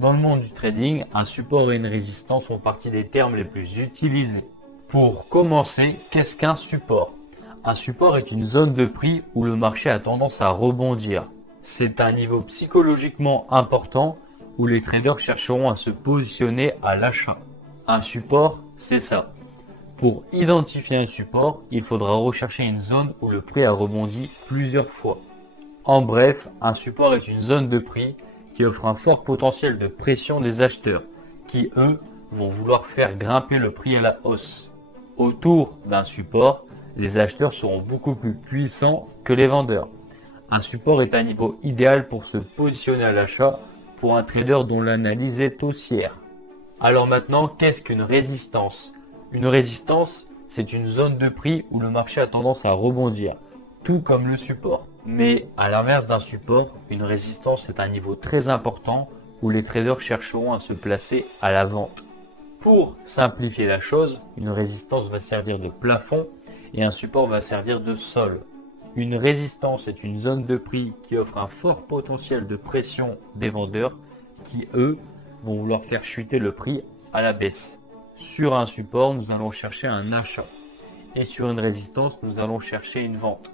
Dans le monde du trading, un support et une résistance font partie des termes les plus utilisés. Pour commencer, qu'est-ce qu'un support? Un support est une zone de prix où le marché a tendance à rebondir. C'est un niveau psychologiquement important où les traders chercheront à se positionner à l'achat. Un support, c'est ça. Pour identifier un support, il faudra rechercher une zone où le prix a rebondi plusieurs fois. En bref, un support est une zone de prix qui offre un fort potentiel de pression des acheteurs, qui eux vont vouloir faire grimper le prix à la hausse. Autour d'un support, les acheteurs seront beaucoup plus puissants que les vendeurs. Un support est un niveau idéal pour se positionner à l'achat pour un trader dont l'analyse est haussière. Alors maintenant, qu'est-ce qu'une résistance? Une résistance, c'est une zone de prix où le marché a tendance à rebondir, tout comme le support. Mais à l'inverse d'un support, une résistance est un niveau très important où les traders chercheront à se placer à la vente. Pour simplifier la chose, une résistance va servir de plafond et un support va servir de sol. Une résistance est une zone de prix qui offre un fort potentiel de pression des vendeurs qui, eux, vont vouloir faire chuter le prix à la baisse. Sur un support, nous allons chercher un achat et sur une résistance, nous allons chercher une vente.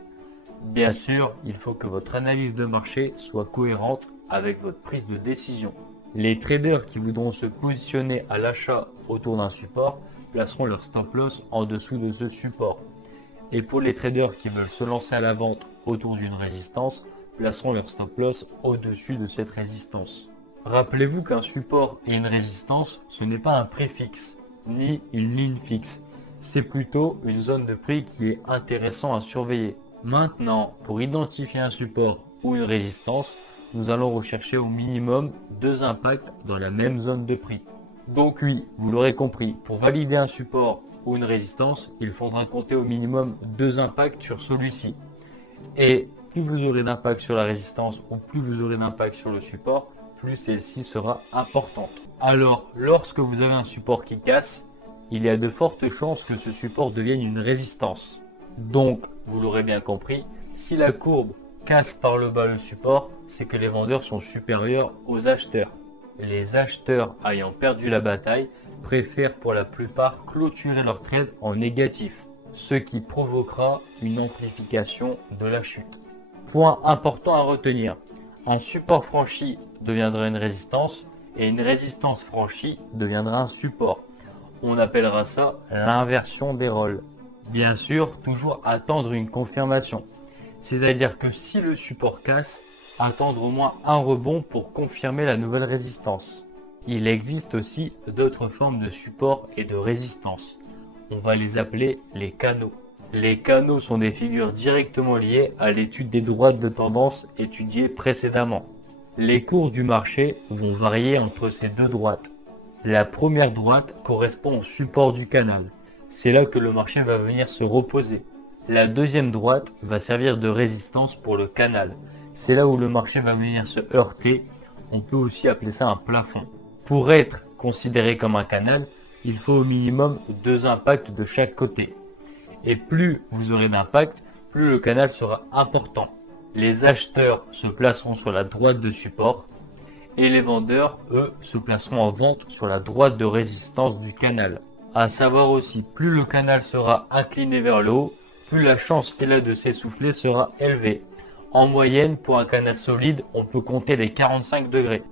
Bien sûr, il faut que votre analyse de marché soit cohérente avec votre prise de décision. Les traders qui voudront se positionner à l'achat autour d'un support placeront leur stop loss en dessous de ce support. Et pour les traders qui veulent se lancer à la vente autour d'une résistance, placeront leur stop loss au-dessus de cette résistance. Rappelez-vous qu'un support et une résistance, ce n'est pas un prix fixe, ni une ligne fixe. C'est plutôt une zone de prix qui est intéressant à surveiller. Maintenant, pour identifier un support ou une résistance, nous allons rechercher au minimum deux impacts dans la même zone de prix. Donc oui, vous l'aurez compris, pour valider un support ou une résistance, il faudra compter au minimum deux impacts sur celui-ci. Et plus vous aurez d'impact sur la résistance ou plus vous aurez d'impact sur le support, plus celle-ci sera importante. Alors, lorsque vous avez un support qui casse, il y a de fortes chances que ce support devienne une résistance. Donc, vous l'aurez bien compris, si la courbe casse par le bas le support, c'est que les vendeurs sont supérieurs aux acheteurs. Les acheteurs ayant perdu la bataille préfèrent pour la plupart clôturer leur trade en négatif, ce qui provoquera une amplification de la chute. Point important à retenir, un support franchi deviendra une résistance et une résistance franchie deviendra un support. On appellera ça l'inversion des rôles. Bien sûr, toujours attendre une confirmation. C'est-à-dire que si le support casse, attendre au moins un rebond pour confirmer la nouvelle résistance. Il existe aussi d'autres formes de support et de résistance. On va les appeler les canaux. Les canaux sont des figures directement liées à l'étude des droites de tendance étudiées précédemment. Les cours du marché vont varier entre ces deux droites. La première droite correspond au support du canal. C'est là que le marché va venir se reposer. La deuxième droite va servir de résistance pour le canal. C'est là où le marché va venir se heurter. On peut aussi appeler ça un plafond. Pour être considéré comme un canal, il faut au minimum deux impacts de chaque côté. Et plus vous aurez d'impact, plus le canal sera important. Les acheteurs se placeront sur la droite de support et les vendeurs, eux, se placeront en vente sur la droite de résistance du canal. À savoir aussi, plus le canal sera incliné vers le haut, plus la chance qu'il a de s'essouffler sera élevée. En moyenne, pour un canal solide, on peut compter les 45 degrés.